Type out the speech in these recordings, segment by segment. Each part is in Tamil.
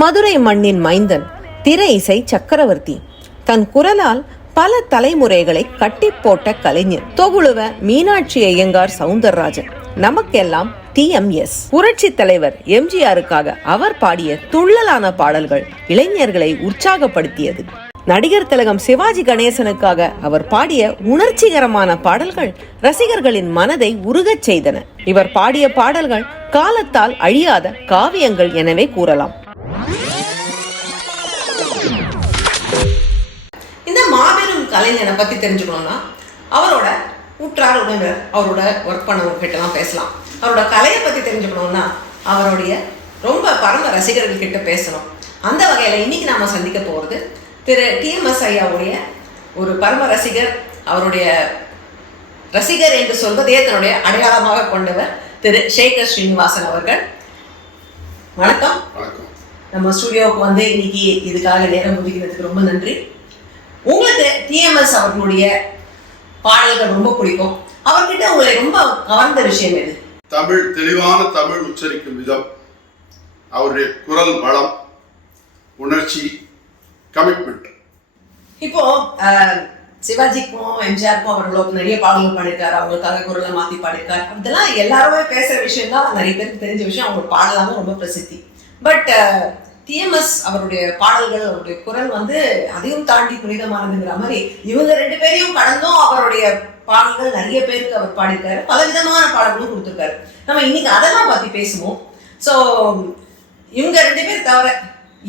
மதுரை மண்ணின் மைந்தன், திரை இசை சக்கரவர்த்தி, தன் குரலால் பல தலைமுறைகளை கட்டி போட்ட கலைஞர், தொகுழுவ மீனாட்சி ஐயங்கார் சவுந்தரராஜன், நமக்கெல்லாம் TMS. புரட்சி தலைவர் MGRக்காக அவர் பாடிய துள்ளலான பாடல்கள் இளைஞர்களை உற்சாகப்படுத்தியது. நடிகர் திலகம் சிவாஜி கணேசனுக்காக அவர் பாடிய உணர்ச்சிகரமான பாடல்கள் ரசிகர்களின் மனதை உருகச் செய்தன. இவர் பாடிய பாடல்கள் காலத்தால் அழியாத காவியங்கள் எனவே கூறலாம். இந்த மாபெரும் கலைஞனை பத்தி தெரிஞ்சுக்கணும்னா அவரோட உற்றார் உறவினர், அவரோட ஒர்க் பண்ணவர்கிட்டலாம் பேசலாம். அவரோட கலையை பத்தி தெரிஞ்சுக்கணும்னா அவருடைய ரொம்ப பரம ரசிகர்கள் கிட்ட பேசணும். அந்த வகையில இன்னைக்கு நாம சந்திக்க போறது திரு TMS ஐயாவுடைய ஒரு பரம ரசிகர், அவருடைய ரசிகர் என்று சொல்வதே தன்னுடைய அடையாளமாக கொண்டவர் திரு சேகர் ஸ்ரீனிவாசன் அவர்கள். வணக்கம். நம்ம ஸ்டுடியோவுக்கு வந்து இன்னைக்கு இதுக்காக நேரம் ஒதுக்கினதுக்கு ரொம்ப நன்றி. உங்களுக்கு TMS அவர்களுடைய பாடல்கள் ரொம்ப பிடிக்கும். அவர்கிட்ட உங்களை ரொம்ப கவர்ந்த விஷயம் எது? தமிழ், தெளிவான தமிழ் உச்சரிக்கும் விதம், அவருடைய குரல் வளம், உணர்ச்சி, கமிட்மெண்ட். இப்போ சிவாஜிக்கும் MGRக்கும் அவர்களுக்கு நிறைய பாடல்கள் பாடியிருக்காரு, அவங்களுக்காக குரலை மாத்தி பாடியிருக்காரு. அதெல்லாம் எல்லாருமே பேசுற விஷயம் தான், நிறைய பேருக்கு தெரிஞ்ச விஷயம். அவங்க பாடலாம ரொம்ப பிரசித்தி. பட் TMS அவருடைய பாடல்கள், அவருடைய குரல் வந்து அதையும் தாண்டி புனிதமானதுங்கிற மாதிரி இவங்க ரெண்டு பேரையும் கடந்தும் அவருடைய பாடல்கள் நிறைய பேருக்கு அவர் பாடியிருக்காரு. பல விதமான பாடல்களும் கொடுத்துருக்காரு. நம்ம இன்னைக்கு அதெல்லாம் பத்தி பேசுவோம். ஸோ இவங்க ரெண்டு பேர் தவிர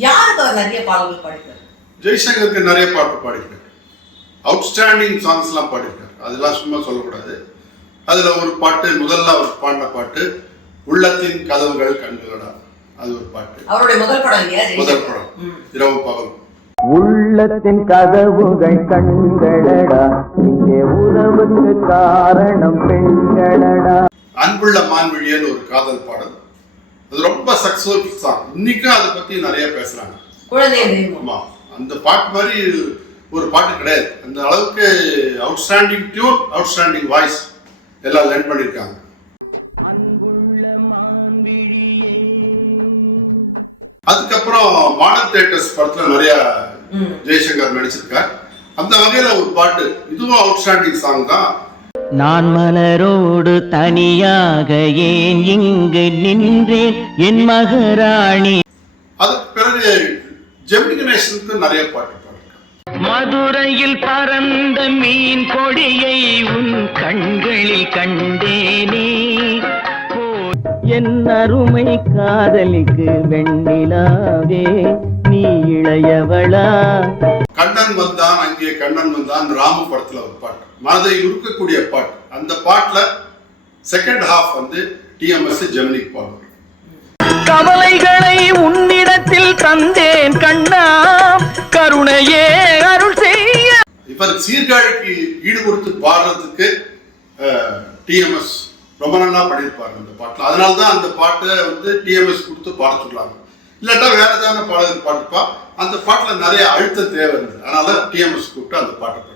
யாருக்கு அவர் நிறைய பாடல்கள் பாடியிருக்காரு? ஜெய்சங்கருக்கு நிறைய பாட்டு பாடியிருக்காரு. அவுட்ஸ்டாண்டிங் சாங்ஸ் எல்லாம் பாடியிருக்காரு. அதெல்லாம் சும்மா சொல்லக்கூடாது. அதுல ஒரு பாட்டு, முதல்ல அவர் பாடின பாட்டு உள்ளத்தின் கதவுகள் கண்களடா, அது ஒரு பாட்டு. அவருடைய முதல் படம் இல்லையா? முதல் படம் இரவு பகல். உள்ளத்தின் கதவுகள் கண்களடா, இங்கே உறவுக்கு காரணம் பெண்களடா. அன்புள்ள மான்விழியன்னு ஒரு காதல் பாடல், அது ரொம்ப சக்சஸ்ஃபுல் சாங். இன்னைக்கும் அதை பத்தி நிறைய பேசுறாங்க. ஆமா, அந்த பாட்டு மாதிரி ஒரு பாட்டு கிடையாது. அந்த அளவுக்கு அவுட்ஸ்டாண்டிங் டியூன், அவுட்ஸ்டாண்டிங் வாய்ஸ் எல்லாம் லேர்ன் பண்ணிருக்காங்க. அதுக்கப்புறம் மாடர்ன் தியேட்டர்ஸ் படத்துல நிறைய ஜெய்சங்கர் நடிச்சிருக்கார். அந்த வகையில ஒரு பாட்டு, இதுவும் அவுட்ஸ்டாண்டிங் சாங் தான். நான் மலரோடு தனியாக ஏன் இங்கு நின்றேன் என் மகாராணி. அதுக்கு பிறகு ஜெமினி கணேசனுக்கு நிறைய பாட்டு பாடிருக்கார். மதுரையில் பறந்த மீன் கொடியை உன் கண்களில் கண்டேனே, என் அருமை காதலிக்கு வெண்ணிலாவே நீ இளையவளா. கண்ணன் வந்தான் அங்கே கண்ணன் வந்தான் ராமு படத்துல ஒரு பாட்டு, மனதை உருக்கக்கூடிய பாட்டு. அந்த பாட்டுல செகண்ட் ஹாஃப் வந்து TMS ஜெமினிக்கு பாடுவார். கவலைகளை உன்னிடத்தில் தந்தேன் கண்ணா, கருணையே அருள் செய்ய. இவர் சீர்காழிக்கு ஈடு கொடுத்து பாடுறதுக்கு TMS ரொம்ப நல்லா பண்ணியிருப்பாரு அந்த பாட்டுல. அதனால்தான் அந்த பாட்டை வந்து TMS கொடுத்து பாட சொல்றாங்க. இல்லாட்டா வேற ஏதாவது பாடல் பாட்டுப்பா. அந்த பாட்டுல நிறைய அழுத்தம் தேவை இருந்தது, அதனால TMS கூப்பிட்டு அந்த பாட்டை பாடலாம்.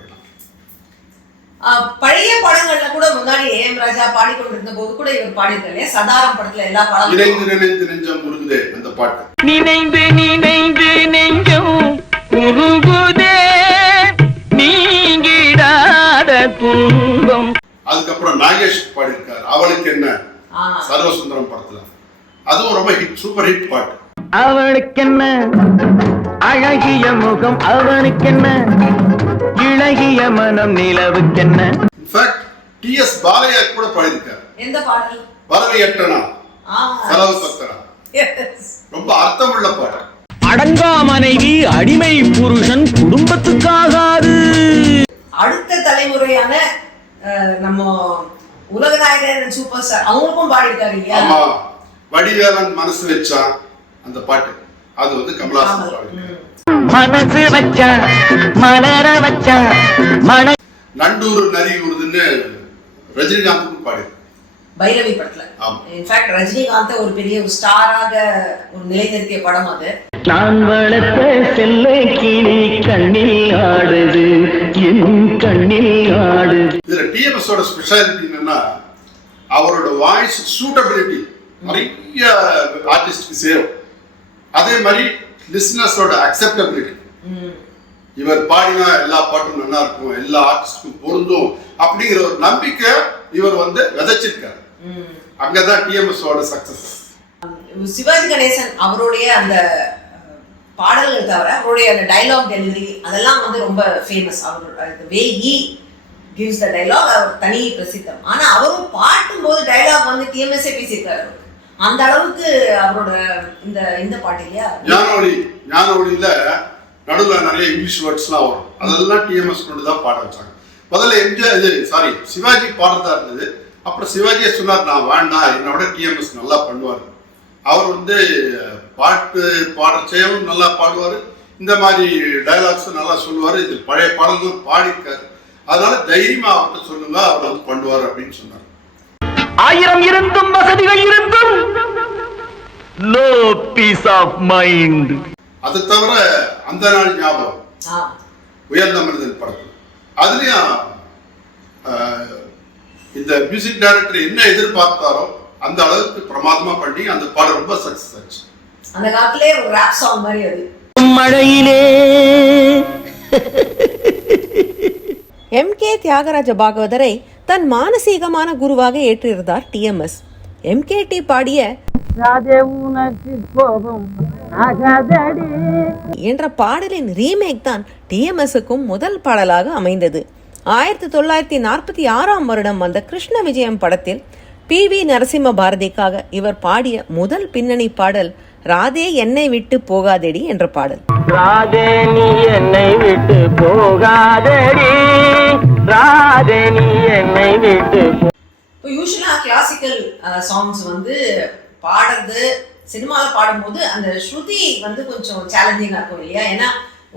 பழைய படங்கள்ல கூட முன்னாடி AM ராஜா பாடிக்கொண்டிருந்த போது கூட இவர் பாடியிருக்காரு. சதாரம் படத்துல எல்லா பாடலும் நினைந்து நினைந்து நெஞ்சம் உருகுதே அந்த பாட்டு. நினைந்து நினைந்து நெஞ்சம் உருகுதே நீங்கிடாத துன்பம். அதுக்கப்புறம் நாகேஷ் பாடியிருக்காரு அவளுக்கு என்ன, சர்வசுந்தரம் படத்துல. அதுவும் ரொம்ப ஹிட், சூப்பர் ஹிட் பாட்டு. அவளுக்கென்ன அழகிய முகம், அவனுக்கென்ன இளகிய மனம், நிலவுக்கென்ன. இன்ஃபேக்ட் TS பாலையா கூட பாடியிருக்காரு. எந்த பாடல்? பறவையட்டனா செலவு பத்தனா, ரொம்ப அர்த்தமுள்ள பாட்டு. அடங்கா மனைவி அடிமை புருஷன் குடும்பத்துக்காகாது. அடுத்த தலைமுறையான நம்ம உலகநாயகன் சூப்பர் ஸ்டார் அவங்களுக்கும் பாடியிருக்காரு இல்லையா? ஆமா, வடிவேலன் மனசு வச்சான் அந்த பாட்டு, அது வந்து கமலஹாசன் பாடியிருக்காரு. மனசு வச்சா மலர வச்சா மன நண்டூர் நரி உருதுன்னு ரஜினிகாந்துக்கும் பாடியிருக்காரு பைரவி படத்துல. இன்ஃபேக்ட் ரஜினிகாந்த் ஒரு பெரிய ஒரு ஸ்டாராக ஒரு நிலைநிறுத்திய படம் அது. நான் வளர்த்த செல்ல கிளி கண்ணில் ஆடுது என் கண்ணில் ஆடுது. இதுல TMS ஓட ஸ்பெஷாலிட்டி என்னன்னா அவரோட வாய்ஸ் சூட்டபிலிட்டி நிறைய ஆர்டிஸ்டுக்கு சேரும். அதே மாதிரி லிசனர்ஸோட அக்செப்டபிலிட்டி, இவர் பாடினா எல்லா பாட்டும் நல்லா இருக்கும், எல்லா ஆர்டிஸ்டுக்கும் பொருந்தும் அப்படிங்கிற ஒரு நம்பிக்கை இவர் வந்து விதைச்சிருக்காரு. அங்கதான் டிஎம்எஸோட சக்சஸ். சிவாஜி கணேசன் அவருடைய அந்த பாடல்கள் தவிர அவருடைய அந்த டைலாக் டெலிவரி அதெல்லாம் வந்து ரொம்ப ஃபேமஸ். அவரோட way he gives the dialogue அவர் தனி பிரசித்தம். ஆனா அவரும் பாட்டும் போது டைலாக் வந்து டிஎம்எஸ்ஏ பேசியிருக்காரு. அந்த அளவுக்கு அவரோட இந்த இந்த பாட்டு இல்லையா, ஞானஒளியில நடுவில் நிறைய இங்கிலீஷ் வேர்ட்ஸ்லாம் வரும், அதெல்லாம் டிஎம்எஸ் கொண்டு தான் பாட வச்சாங்க. முதல்ல எம்ஜிஆர் சிவாஜி பாடுறதா இருந்தது. அப்புறம் சிவாஜியை சொன்னார், நான் வேண்டாம், என்னோட டிஎம்எஸ் நல்லா பண்ணுவார். அவர் வந்து பாட்டு பாடுறச்சையும் நல்லா பாடுவார், இந்த மாதிரி டைலாக்ஸும் நல்லா சொல்லுவார். இது பழைய பாடல்கள் பாடியிருக்காரு, அதனால தைரியமா அவர்கிட்ட சொல்லுங்க, அவர் வந்து பண்ணுவார் அப்படின்னு சொன்னார். ஆயிரம் இருந்தும் வசதிகள் இருந்தும் நோ பீஸ் ஆஃப் மைண்ட். அதை தவிர அந்த நாள் ஞாபகம், உயர்ந்த மனிதன் படத்தில், அதுலயும் இந்த மியூசிக் டைரக்டர் என்ன எதிர்பார்த்தாரோ அந்த அளவுக்கு பிரமாதமா பண்ணி அந்த பாடம் ரொம்ப சக்சஸ் ஆச்சு. அந்த காலத்திலே ஒரு ராப் சாங் மாதிரி அது. மழையிலே எம்.கே. தியாகராஜ பாகவதரை தன் மானசீகமான குருவாக ஏற்றிருந்தார் டிஎம்எஸ். எம்.கே.டி. பாடிய என்ற பாடலின் ரீமேக் தான் டிஎம்எஸ்க்கும் முதல் பாடலாக அமைந்தது. 1946 வருடம் வந்த கிருஷ்ண விஜயம் படத்தில் பி.வி. நரசிம்ம பாரதிக்காக இவர் பாடிய முதல் பின்னணி பாடல் ராதே என்னை விட்டு போகாதேடி என்ற பாடல். ராதே நீ என்னை விட்டு போகாதேடி, ராதே நீ என்னை விட்டு. யூசுவலா கிளாசிக்கல் சாங்ஸ் வந்து பாடுறது சினிமால பாடும்போது அந்த ஸ்ருதி வந்து கொஞ்சம் சேலஞ்சிங்கா இருக்கும் இல்லையா? ஏன்னா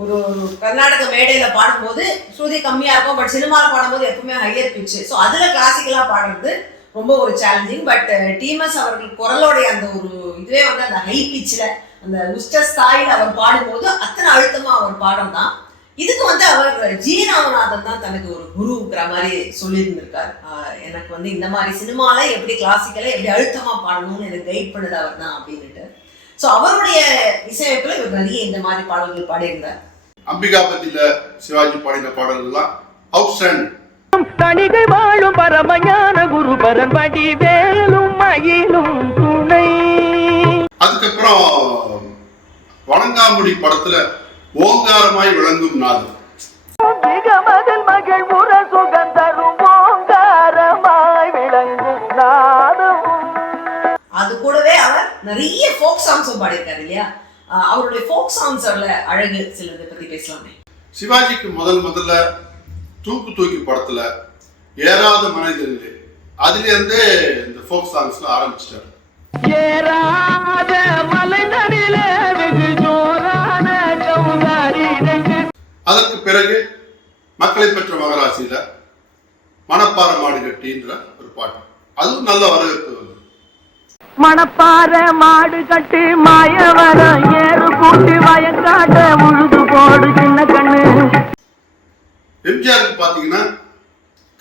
ஒரு கர்நாடக மேடையில பாடும்போது ஸ்ருதி கம்மியா இருக்கும், பட் சினிமால பாடும்போது எப்பவுமே ஹையர் பிச்சு. ஸோ அதுல கிளாசிக்கலா பாடுறது ரொம்ப ஒரு சேலஞ்சிங். பட் டிஎம்எஸ் அவர்கள் குரலோடைய அந்த ஒரு இதுவே வந்து அந்த ஹை பிச்சில் அந்த உஷ்ட ஸ்தாயில அவர் பாடும்போது அத்தனை அழுத்தமா அவர் பாடம் தான். இதுக்கு வந்து அவர் ஜி ராமநாதன் தான் தனக்கு ஒரு குருங்கிற மாதிரி சொல்லியிருந்திருக்காரு. எனக்கு வந்து இந்த மாதிரி சினிமால எப்படி கிளாசிக்கல எப்படி அழுத்தமா பாடணும்னு எனக்கு கைட் பண்ணது அவர் தான் அப்படின்னுட்டு. ஸோ அவருடைய இசையமைப்புல இவர் நிறைய இந்த மாதிரி பாடல்கள் பாடியிருந்தார். அம்பிகாபதியில சிவாஜி பாடின பாடல்கள்லாம் அவுட்ஸ்டாண்டிங். தணிகை வாழும் பரமஞான குரு பரம்படி வேலும் மயிலும் துணை. அதுக்கப்புறம் வணங்காமுடி படத்துல ஓங்காரமாய் விளங்கும் நாதம், மகள் முர சுகந்தரும் ஓங்காரமாய் விளங்கும் நாதம். அது கூடவே அவர் நிறைய ஃபோக் சாங்ஸும் பாடியிருக்காரு இல்லையா? அவருடைய ஃபோக் சாங்ஸோட அழகு சிலதை பத்தி பேசலாமே. சிவாஜிக்கு முதல்ல தூக்கி படத்துல ஏறாத மனிதர்களே, அதுல இருந்தே இந்த ஃபோக் சாங்ஸ்ல ஆரம்பிச்சிட்டாரு. அதற்கு பிறகு மக்களை பெற்ற மகராசியில மணப்பாற மாடு கட்டின்ற ஒரு பாட்டு, அதுவும் நல்ல வரவேற்பு வந்து. மணப்பாற மாடு கட்டி மாயவர ஏறு கூட்டி வயக்காட்ட உழுது போடு சின்ன கண்ணு. எம்ஜிஆருக்கு பாத்தீங்கன்னா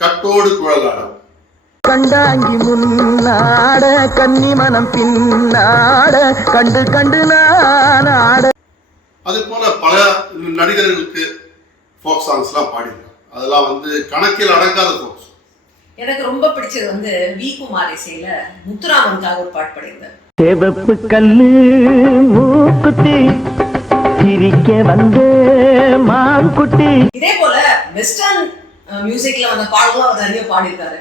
கட்டோடு குழலாடம், கண்டாங்கி முன்னாட கன்னி மனம் பின்னாட கண்டு கண்டு நானாட. அது போல பல நடிகர்களுக்கு ஃபோக் சாங்ஸ் எல்லாம் பாடிருக்காங்க. அதெல்லாம் வந்து கணக்கில் அடங்காத ஃபோக்ஸ். எனக்கு ரொம்ப பிடிச்சது வந்து வி குமார் இசையில முத்துராமனுக்காக ஒரு பாட்டு பாடியிருந்தார். செவப்பு கல்லு மூக்குத்தி சிரிக்க வந்து மான்குட்டி. இதே போல வெஸ்டர்ன் மியூசிக்ல வந்த பாடல்கள் அவர் நிறைய பாடியிருக்காரு.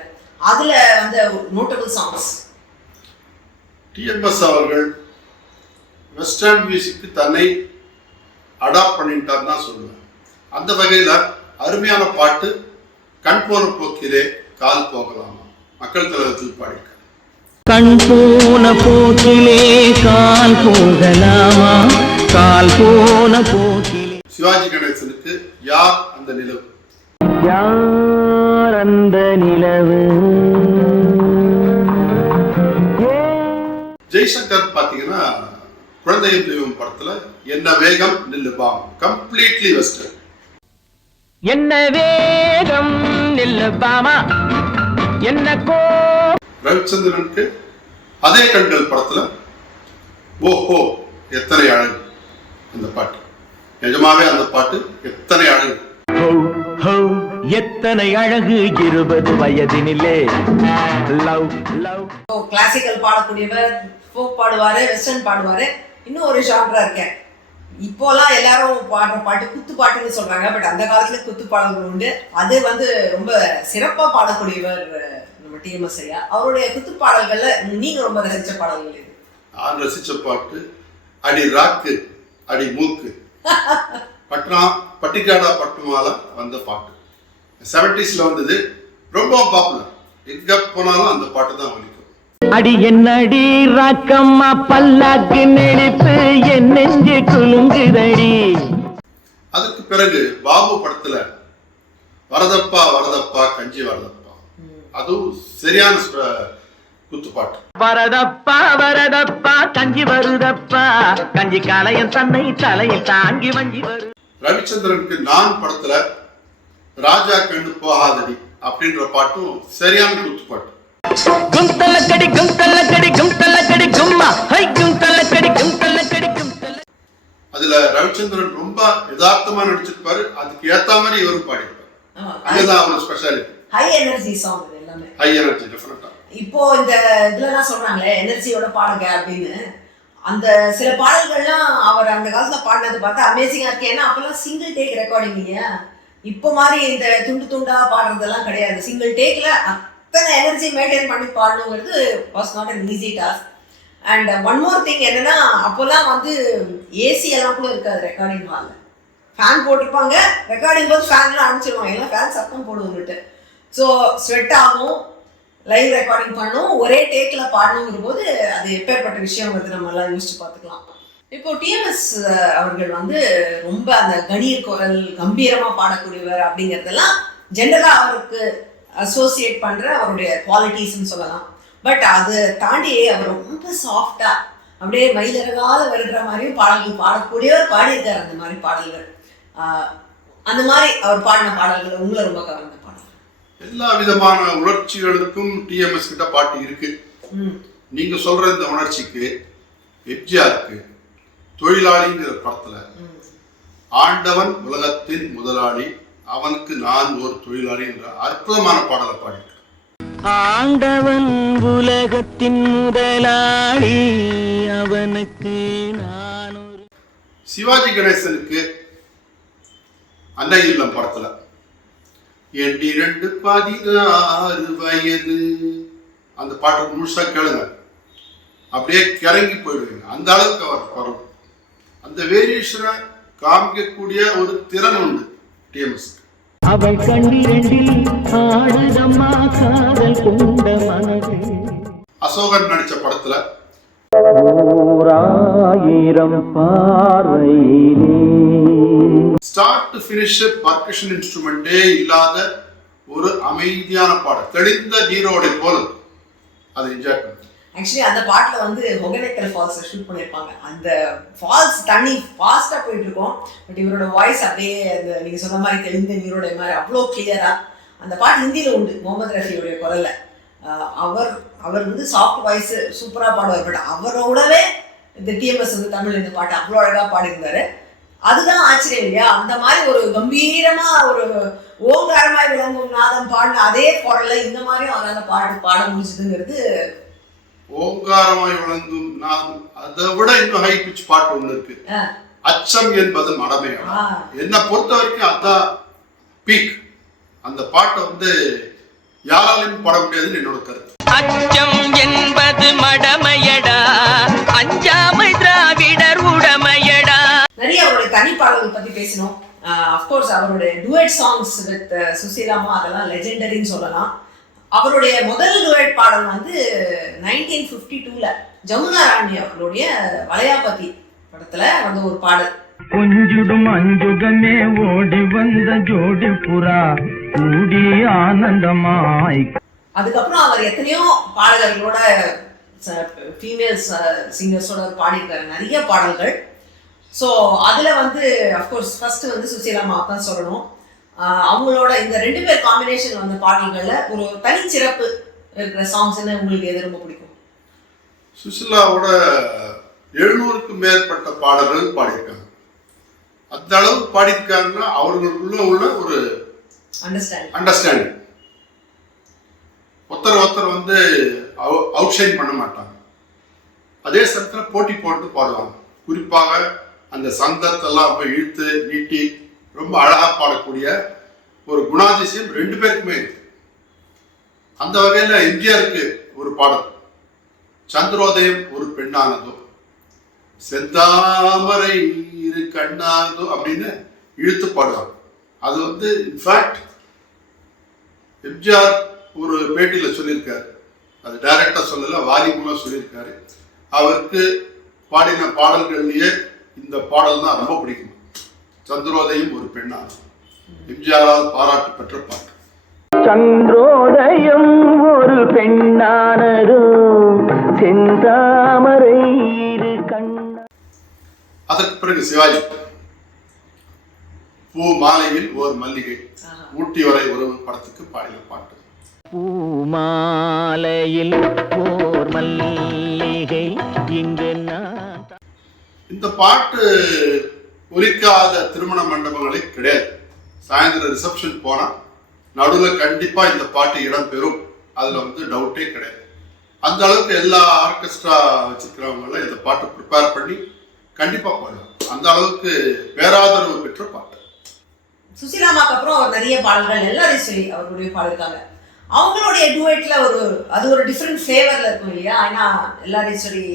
அதுல வந்து நோட்டபிள் சாங்ஸ். டிஎம்எஸ் அவர்கள் வெஸ்டர்ன் மியூசிக்கு தன்னை அடாப்ட் பண்ணிட்டார் தான் சொல்லுவேன். அந்த வகையில அருமையான பாட்டு கண் போன போக்கிலே கால் போகலாமா, மக்கள் தலைவர்கள் பாடியிருக்காரு. கண் போன போக்கிலே கால் போகலாமா, கால் போன போக்கிலே. சிவாஜி கணேசனுக்கு யார் அந்த நிலவு, யார் அந்த நிலவு. ஜெய்சங்கர் பாத்தீங்கன்னா குழந்தையும் தெய்வம் படத்துல என்ன வேகம் நில்லுபாம், கம்ப்ளீட்லி வெஸ்டர்ன். என்ன வேகம் நில்லுபாமா, என்ன கோ. ரவிச்சந்திரனுக்கு அதே கண்கள் படத்துல ஓஹோ எத்தனை அழகு அந்த பாட்டு. நிஜமாவே அந்த பாட்டு எத்தனை அழகு. ஹோ ஹோ எத்தனை அழகு 20 வயதினிலே. Love love. கிளாசிக்கல் பாடக்கூடியவர், ஃபோக் பாடுவாரு, வெஸ்டர்ன் பாடுவாரு. இன்னும் ஒரு ஜான்ரா இருக்கேன். இப்போலாம் எல்லாரும் பாடுற பாட்டு குத்து பாட்டுன்னு சொல்றாங்க. பட் அந்த காலத்துல குத்து பாடல்கள் உண்டு. அது வந்து ரொம்ப சிறப்பா பாடக்கூடியவர் நம்ம டிஎம்எஸ் ஐயா. அவருடைய குத்து பாடல்கள்ல நீங்க ரொம்ப ரசிச்ச பாடல்கள் இது? நான் ரசிச்ச பாட்டு அடி ராக்கு அடி மூக்கு பட்டிக்காடா பட்டுமால வந்த பாட்டு. 70s வந்தது, ரொம்ப பாப்புலர். எங்க போனாலும் அந்த பாட்டு தான் வலிக்கும். அடி என்னடி ராக்கம்மா பல்லாக்கு நெளிப்பு என் நெஞ்சு குலுங்குதடி. அதுக்கு பிறகு பாபு படத்துல வரதப்பா வரதப்பா கஞ்சி வரதப்பா, அதுவும் சரியான குத்துப்பாட்டு. வரதப்பா வரதப்பா கஞ்சி வருதப்பா, கஞ்சி காலையன் தன்னை தலையில் தாங்கி வஞ்சி வரு. ரவிச்சந்திரனுக்கு நான் படத்துல ராஜா கண்ணு போகாதடி அப்படின்ற பாட்டும் சரியான குத்துப்பாட்டு. கும்தலக்கடி கும்தலக்கடி கும்தலக்கடி கும்மா ஹை கும்தலக்கடி கும்தலக்கடி கும்தல. அதுல ரவிச்சந்திரன் ரொம்ப யதார்த்தமா நடிச்சிருப்பாரு. அதுக்கு ஏத்த மாதிரி இவரும் பாடியிருப்பாரு. அதுதான் அவரோட ஸ்பெஷாலிட்டி. ஹை எனர்ஜி சாங் எல்லாமே. ஹை எனர்ஜி டெஃபினட்டா. இப்போ இந்த இதுலலாம் சொல்றாங்களே எனர்ஜியோட பாடுங்க அப்படின்னு, அந்த சில பாடல்கள்லாம் அவர் அந்த காலத்துல பாடினது பார்த்தா அமேசிங்கா இருக்கு. ஏன்னா அப்பெல்லாம் சிங்கிள் டேக் ரெக்கார்டிங் இல்லையா? இப்போ மாதிரி இந்த துண்டு துண்டா பாடுறதெல்லாம் கிடையாது. சிங்கிள் டேக்ல அத்தனை எனர்ஜி மெயின்டைன் பண்ணி பாடணுங்கிறது was not an easy task. And one more thing என்னன்னா, அப்போல்லாம் வந்து ஏசி எல்லாம் கூட இருக்காது ரெக்கார்டிங் ஹாலில். ஃபேன் போட்டிருப்பாங்க, ரெக்கார்டிங் போது ஃபேன்லாம் அனுப்பிச்சிருவாங்க. எல்லாம் ஃபேன் சத்தம் போடுவோம்னுட்டு. ஸோ ஸ்வெட் ஆகும், லைவ் ரெக்கார்டிங் பண்ணணும், ஒரே டேக்கில் பாடணுங்கிற போது அது எப்பேற்பட்ட விஷயங்கிறது நம்ம எல்லாம் யோசிச்சு பார்த்துக்கலாம். இப்போ டிஎம்எஸ் அவர்கள் வந்து ரொம்ப அந்த கணீர் குரல், கம்பீரமாக பாடக்கூடியவர் அப்படிங்கிறதெல்லாம் ஜென்ரலாக அவருக்கு அசோசியேட் பண்ணுற அவருடைய குவாலிட்டிஸ்ன்னு சொல்லலாம். பட் அதை தாண்டி அவர் ரொம்ப சாஃப்டாக அப்படியே மயிலரகால வருகிற மாதிரியும் பாடல்கள் பாடக்கூடியவர் பாடியிருக்கார். அந்த மாதிரி பாடல்கள், அந்த மாதிரி அவர் பாடின பாடல்கள் உங்களை ரொம்ப கவர்ந்த பாடல்? எல்லா விதமான உணர்ச்சிகளுக்கும் டிஎம்எஸ் கிட்ட பாட்டு இருக்கு. நீங்க சொல்ற இந்த உணர்ச்சிக்கு எம்ஜிஆருக்கு தொழிலாளிங்கிற படத்துல ஆண்டவன் உலகத்தின் முதலாளி, அவனுக்கு நான் ஒரு தொழிலாளி என்ற அற்புதமான பாடலை பாடியிருக்கார். ஆண்டவன் உலகத்தின் முதலாளி, அவனுக்கு நான் ஒரு. சிவாஜி கணேசனுக்கு அன்னை இல்லம் படத்துல 2 வயது அந்த பாட்டு முழுசா கேளுங்க, அப்படியே கிறங்கி போயிடுவீங்க. அந்த அளவுக்கு அவர் வரும். அந்த வேரியேஷனை காமிக்கக்கூடிய ஒரு திறன் உண்டு டிஎம்எஸ். அவள் கண்ணிரண்டில் ஆடுதம்மா காதல் கொண்ட மனது. அசோகன் நடிச்ச படத்துல 1000 பார்வையிலே ஸ்டார்ட் டு ஃபினிஷ் பர்கஷன் இன்ஸ்ட்ருமெண்டே இல்லாத ஒரு அமைதியான பாடல், தெளிந்த நீரோடை போல. அதை என்ஜாய் பண்ணுங்க. ஆக்சுவலி அந்த பாட்டில் வந்து ஒகேனக்கல் ஃபால்ஸை ஷூட் பண்ணியிருப்பாங்க. அந்த ஃபால்ஸ் தண்ணி ஃபாஸ்ட்டாக போயிட்டு இருக்கோம். பட் இவரோட வாய்ஸ் அப்படியே அந்த நீங்கள் சொன்ன மாதிரி தெளிந்த நீரோட மாதிரி அவ்வளோ கிளியராக. அந்த பாட்டு ஹிந்தியில் உண்டு, முகமது ரஃபியோடைய குரலில். அவர் வந்து சாஃப்ட் வாய்ஸ் சூப்பராக பாடுவார். பட் அவரோடவே இந்த டிஎம்எஸ் வந்து தமிழ் இந்த பாட்டு அவ்வளோ அழகாக பாடியிருந்தாரு. அதுதான் ஆச்சரியம் இல்லையா? அந்த மாதிரி ஒரு கம்பீரமாக ஒரு ஓங்காரமாய் விளங்கும் நாதம் பாடின அதே குரல்ல இந்த மாதிரி அவரால் பாட முடிச்சதுங்கிறது. ஓங்காரமாய் விளங்கும் நாதம், அதை விட இன்னும் ஹை பிச் பாட்டு ஒண்ணு இருக்கு, அச்சம் என்பது மடமையா. என்னை பொறுத்த வரைக்கும் அதான் பீக். அந்த பாட்டை வந்து யாராலையும் பாட முடியாதுன்னு என்னோட கருத்து. அச்சம் என்பது மடமையடா, அஞ்சாமை திராவிடர் உடமையடா. நிறைய அவருடைய தனி பாடல்கள் பத்தி பேசினோம். அஃப்கோர்ஸ் அவருடைய டுவெட் சாங்ஸ் வித் சுசீலாமா அதெல்லாம் லெஜெண்டரின்னு சொல்லலாம். அவருடைய முதல் டுவெட் பாடல் வந்து 1952ல ஜமுனா ராணி அவர்களுடைய வளையாபதி படத்துல வந்து ஒரு பாடல். கொஞ்சுடும் அஞ்சுகமே ஓடி வந்த ஜோடி புறா கூடி ஆனந்தமாய். அதுக்கப்புறம் அவர் எத்தனையோ பாடகர்களோட ஃபீமேல்ஸ் சிங்கர்ஸோட பாடியிருக்காரு நிறைய பாடல்கள். ஸோ அதில் வந்து அஃப்கோர்ஸ் ஃபர்ஸ்ட் வந்து சுசீலாமா தான் சொல்லணும். அவங்களோட இந்த 2 பேர் காம்பினேஷன் வந்த பாடல்களில் ஒரு தனிச்சிறப்பு இருக்கிற சாங்ஸ்ன்னு உங்களுக்கு எது ரொம்ப பிடிக்கும்? சுசிலாவோட 700க்கும் மேற்பட்ட பாடல்கள் பாடியிருக்காங்க. அந்த அளவுக்கு பாடியிருக்காங்கன்னா அவர்களுக்குள்ள உள்ள ஒரு அண்டர்ஸ்டாண்டிங், ஒருத்தர் வந்து அவுட்ஷைன் பண்ண மாட்டாங்க. அதே சமயத்தில் போட்டி போட்டு பாடுவாங்க. குறிப்பாக அந்த சந்தத்தெல்லாம் இழுத்து நீட்டி ரொம்ப அழகா பாடக்கூடிய ஒரு குணாதிசயம் 2 பேருக்குமே இருக்கு. அந்த வகையில எம்ஜிஆருக்கு ஒரு பாடல், சந்திரோதயம் ஒரு பெண்ணானதோ செந்தாமரை இரு கண்ணானதோ அப்படின்னு இழுத்து பாடுவாங்க. அது வந்து இன்ஃபேக்ட் எம்ஜிஆர் ஒரு பேட்டியில சொல்லியிருக்காரு, அது டைரக்டா சொல்லல, வாலி மூலம் சொல்லியிருக்காரு. அவருக்கு பாடின பாடல்கள்லயே இந்த பாடல் தான் ரொம்ப பிடிக்கும். சந்திரோதயம் ஒரு பெண்ணானதோ எம்ஜிஆரால் பாராட்டு பெற்ற பாட்டு. சந்திரோதயம் ஒரு பெண்ணானதோ செந்தாமரை இரு கண்ணா. அதற்கு பிறகு சிவாஜி பூ மாலையில் ஓர் மல்லிகை, ஊட்டி வரை உறவு படத்துக்கு பாடின பாட்டு. பூமாலையில் ஓர் மல்லிகை இங்கு நான். இந்த பாட்டு ஒலிக்காத திருமண மண்டபங்களே கிடையாது. சாயந்தரம் ரிசப்ஷன் போனா நடுவில் கண்டிப்பா இந்த பாட்டு இடம் பெறும், அதுல வந்து டவுட்டே கிடையாது. அந்த அளவுக்கு எல்லா ஆர்கெஸ்ட்ரா வச்சிருக்கிறவங்க இந்த பாட்டு ப்ரிப்பேர் பண்ணி கண்டிப்பா பாடுவாங்க. அந்த அளவுக்கு பேராதரவு பெற்ற பாட்டு. சுசீலாமாக்கு அப்புறம் அவர் நிறைய பாடல்கள் எல்லாரையும் சொல்லி அவருடைய பாடிருக்காங்க. அவங்களுடைய டூயட்ல அது ஒரு டிஃப்ரெண்ட் ஃபிளேவர்ல இருக்கும் இல்லையா? ஏன்னா எல்லாரையும் சொல்லி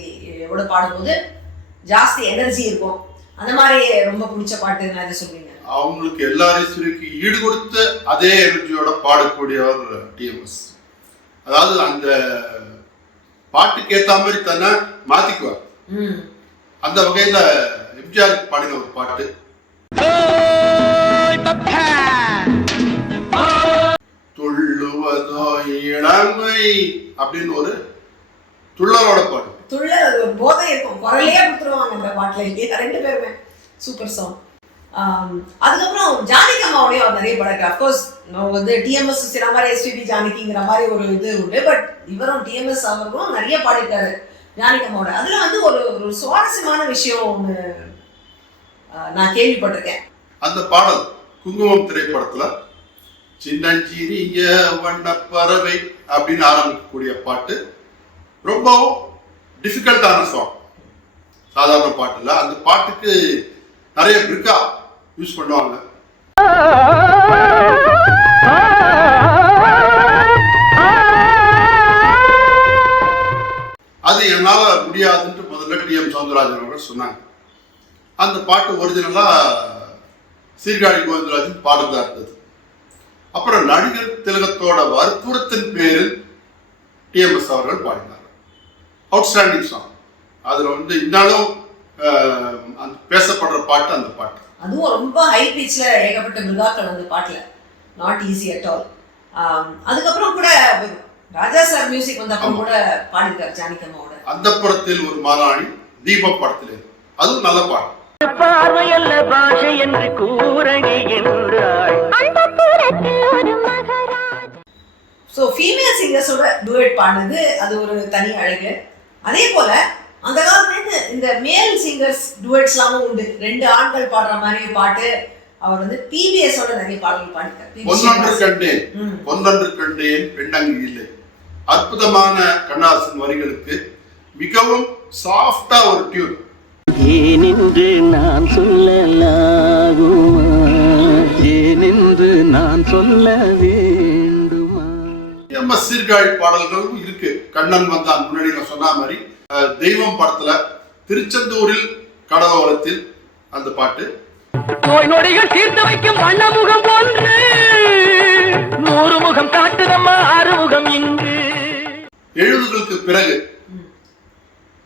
எவ்வளோ பாடும்போது ஜாஸ்தி எனர்ஜி இருக்கும். அந்த மாதிரி ரொம்ப பிடிச்ச பாட்டு நான் எதை சொல்றீங்க? அவங்களுக்கு எல்லாரையும் ஈடு கொடுத்து அதே எனர்ஜியோட பாடக்கூடியவர் டிஎம்எஸ். அதாவது அந்த பாட்டுக்கு ஏற்ற மாதிரி தன்னை மாத்திக்குவார். அந்த வகையில எம்ஜிஆருக்கு பாடின ஒரு பாட்டு துள்ளுவதோ இளமை அப்படின்னு ஒரு துள்ளரோட பாட்டு. துள்ளர் போதை இருக்கும், குரலையே கொடுத்துருவாங்க அந்த பாட்டுல இல்லையா? 2 பேருமே சூப்பர் சாங். அதுக்கப்புறம் ஜானகி அம்மாவோடய அவர் நிறைய பாடிருக்காரு. அப்கோர்ஸ் நம்ம வந்து டிஎம்எஸ் சில மாதிரி எஸ்பிபி ஜானகிங்கிற மாதிரி ஒரு இது உண்டு. பட் இவரும் டிஎம்எஸ் அவர்களும் நிறைய பாடிருக்காரு ஜானகி அம்மாவோட. அதுல வந்து ஒரு சுவாரஸ்யமான விஷயம் ஒன்று நான் கேள்விப்பட்டிருக்கேன். அந்த பாடல் குங்குமம் திரைப்படத்துல சின்னஞ்சிறிய வண்ண பறவை அப்படின்னு ஆரம்பிக்கக்கூடிய பாட்டு ரொம்பவும் டிஃபிகல்ட்டான சாங், சாதாரண பாட்டு இல்லை. அந்த பாட்டுக்கு நிறைய பிரிக்கா யூஸ் பண்ணுவாங்க. அது என்னால முடியாதுன்னு முதல்ல டிஎம் சௌந்தரராஜன் அவர்கள் சொன்னாங்க. அந்த பாட்டு ஒரிஜினலா சீர்காழி கோவிந்தராஜன் பாடுறதா இருந்தது. அப்புறம் நடிகர் திலகத்தோட வற்புறுத்தின் பேரில் டிஎம்எஸ் அவர்கள் பாடினார். Outstanding song. அதுல வந்து இன்னாலும் அந்த பேசப்படுற பாட்டு அந்த பாட்டு. அதுவும் ரொம்ப ஹை பீச்ல ஏகப்பட்ட மிருகாக்கள் அந்த பாட்டுல, நாட் ஈஸி அட் ஆல். அதுக்கப்புறம் கூட ராஜா சார் மியூசிக் வந்த அப்புறம் கூட பாடிருக்காரு ஜானகி அம்மாவோட. அந்த புறத்தில் ஒரு மாலாணி தீபம் படத்தில், அதுவும் நல்ல பாட்டு. பார்வையல்ல பாஷை என்று கூறடி என்றாள். ஸோ ஃபீமேல் சிங்கர்ஸோட டூயட் பாடுறது அது ஒரு தனி அழகு. அதே போல அந்த காலத்துல இந்த மேல் சிங்கர்ஸ் டூயட்ஸ்லாமும் உண்டு. 2 ஆண்கள் பாடுற மாதிரி பாட்டு அவர் வந்து பிபிஎஸ் ஓட நிறைய பாடல்கள் பாடிட்டார். பொன்னொன்று கண்டேன் பெண்ணங்கு இல்லை, அற்புதமான கண்ணாசன் வரிகளுக்கு மிகவும் சாஃப்டா ஒரு டியூன். ஏனென்று நான் சொல்லலாகுமா, ஏனென்று நான் சொல்ல வேண்டுமா. எம்எஸ் சீர்காழி பாடல்களும் இருக்கு. கண்ணன் வந்தான் முன்னாடி நான் சொன்ன மாதிரி தெய்வம் படத்துல திருச்செந்தூரில் கடவோரத்தில் அந்த பாட்டு. நோய் நொடிகள் தீர்த்து வைக்கும் வண்ணமுகம் போன்று 100 முகம் காட்டுதம்மா அறுமுகம் இங்கு. 70களுக்கு பிறகு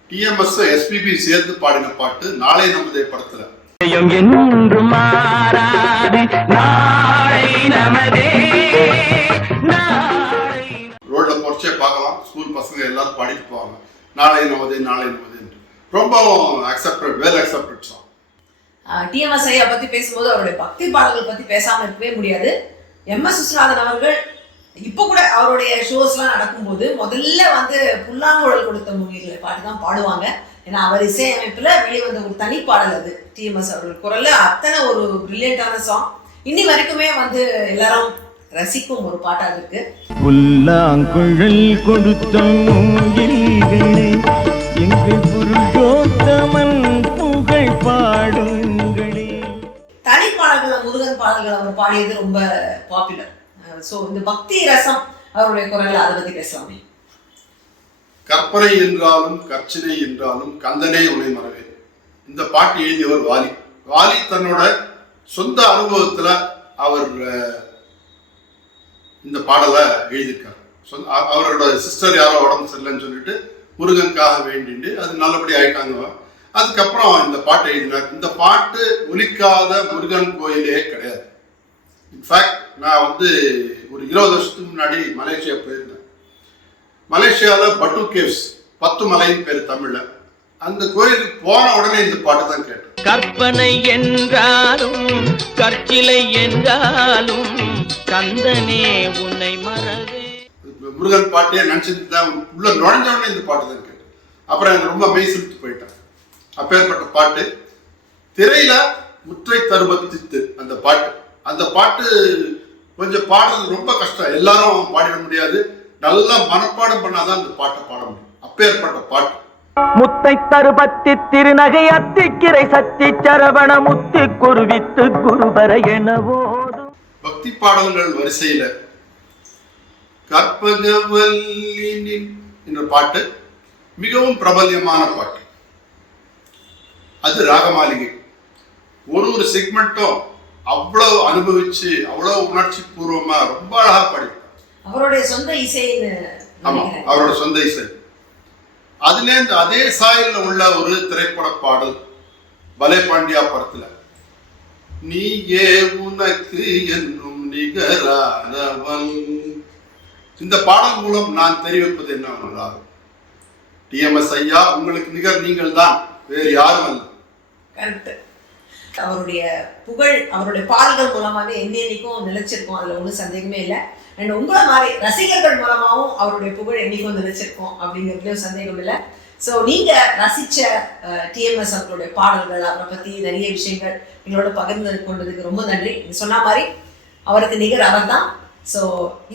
டிஎம்எஸ் எஸ்பிபி சேர்ந்து பாடின பாட்டு நாளை நமதே படத்துல. என்று மாறாது நாளை நமதே. ரோட்ல பொறிச்சே பார்க்கலாம், ஸ்கூல் பசங்க எல்லாரும் பாடிட்டு போவாங்க நாளை நமதே நாளை நமதே. ரொம்ப accepted, well accepted song. TMS ஐயா பத்தி பேசும்போது அவருடைய பக்தி பாடல்கள் பத்தி பேசாம இருக்கவே முடியாது. எம்எஸ் விஸ்வநாதன் அவர்கள் இப்போ கூட அவருடைய ஷோஸ்லாம் நடக்கும்போது முதல்ல வந்து புல்லாங்குழல் கொடுத்த மூவிகளை பாட்டு தான் பாடுவாங்க. ஏன்னா அவர் இசையமைப்புல வெளிவந்த ஒரு தனிப்பாடல் அது. டிஎம்எஸ் அவர்கள் குரல்ல அத்தனை ஒரு பிரில்லியண்டான சாங். இன்னி வரைக்குமே வந்து எல்லாரும் ரசிக்கும் ஒரு பாட்டா இருக்கு. புல்லாங்குழல் கொடுத்த மூங்கில்களே எங்கள் புருஷோத்தமன் புகழ் பாடுங்களே. தனிப்பாடல்கள முருகன் பாடல்கள் அவர் பாடியது ரொம்ப பாப்புலர். ஸோ இந்த பக்தி ரசம் அவருடைய குரல்ல அதை பத்தி பேசலாமே. கற்பனை என்றாலும் கர்ச்சனை என்றாலும் கந்தனே உனை மறவே. இந்த பாட்டு எழுதியவர் வாலி. வாலி தன்னோட சொந்த அனுபவத்துல அவர் இந்த பாடலை எழுதியிருக்காரு. அவரோட சிஸ்டர் யாரோ உடம்பு சரியில்லைன்னு சொல்லிட்டு முருகனுக்காக வேண்டிட்டு அது நல்லபடி ஆயிட்டாங்க. அதுக்கப்புறம் இந்த பாட்டை எழுதினார். இந்த பாட்டு ஒலிக்காத முருகன் கோயிலே கிடையாது. இன்ஃபேக்ட் நான் வந்து ஒரு 20 வருஷத்துக்கு முன்னாடி மலேசியா போயிருந்தேன். மலேசியாவில் பட்டு கேவ்ஸ் 10 மலைன்னு பேர் தமிழ்ல. அந்த கோயிலுக்கு போன உடனே இந்த பாட்டு தான் கேட்டேன். கற்பனை என்றாலும் கற்சிலை என்றாலும் கந்தனே உன்னை மறவே. முருகன் பாட்டே நினைச்சிட்டு தான் உள்ள நுழைஞ்ச உடனே இந்த பாட்டு தான் கேட்டேன். அப்புறம் எனக்கு ரொம்ப மெய் சிலிர்த்து போயிட்டேன். அப்பேற்பட்ட பாட்டு. திரையில முற்றை தருபத்தித்து அந்த பாட்டு. அந்த பாட்டு கொஞ்சம் பாடுறது ரொம்ப கஷ்டம். எல்லாரும் பாடிட முடியாது. நல்லா மனப்பாடம் பண்ணாதான் அந்த பாட்டை பாட முடியும். அப்பேற்பட்ட பாட்டு. முத்தை தருபத்தி திருநகை அத்திக்கிரை சத்தி சரவண முத்தி குருவித்து குருபர எனவோதும். பக்தி பாடல்கள் வரிசையில கற்பகவல்லினின் என்ற பாட்டு மிகவும் பிரபல்யமான பாட்டு. அது ராகமாளிகை. ஒரு செக்மெண்ட்டும் அவ்வளவு அனுபவிச்சு அவ்வளவு உணர்ச்சி பூர்வமா ரொம்ப அழகா பாடிப்பார். அவருடைய சொந்த இசைன்னு. ஆமா, அவரோட சொந்த இசை. அதுலேருந்து அதே சாயல்ல உள்ள ஒரு திரைப்பட பாடல் பலே பாண்டியா படத்துல நீயே உனக்கு என்னும் நிகரானவன். இந்த பாடல் மூலம் நான் தெரிவிப்பது என்னவென்றால் டிஎம்எஸ் ஐயா உங்களுக்கு நிகர் நீங்கள் தான், வேறு யாரும் அல்ல. கரெக்ட். அவருடைய புகழ் அவருடைய பாடல்கள் மூலமாவே என்னைக்கும் நிலைச்சிருக்கும். அதுல ஒன்றும் சந்தேகமே இல்லை. அண்ட் உங்களை மாதிரி ரசிகர்கள் மூலமாகவும் அவருடைய புகழ் என்னைக்கும் நிலைச்சிருக்கும் அப்படிங்கிறதுலயும் சந்தேகம் இல்லை. ஸோ நீங்க ரசிச்ச டிஎம்எஸ் அவர்களுடைய பாடல்கள் அவரை பத்தி நிறைய விஷயங்கள் எங்களோட பகிர்ந்து கொண்டதுக்கு ரொம்ப நன்றி. நீங்க சொன்ன மாதிரி அவருக்கு நிகர் அவர் தான். ஸோ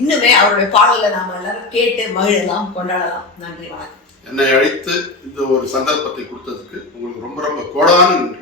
இன்னுமே அவருடைய பாடல்களை நாம எல்லாரும் கேட்டு மகிழலாம், கொண்டாடலாம். நன்றி, வணக்கம். என்னை அழைத்து இந்த ஒரு சந்தர்ப்பத்தை கொடுத்ததுக்கு உங்களுக்கு ரொம்ப ரொம்ப கோடான நன்றி.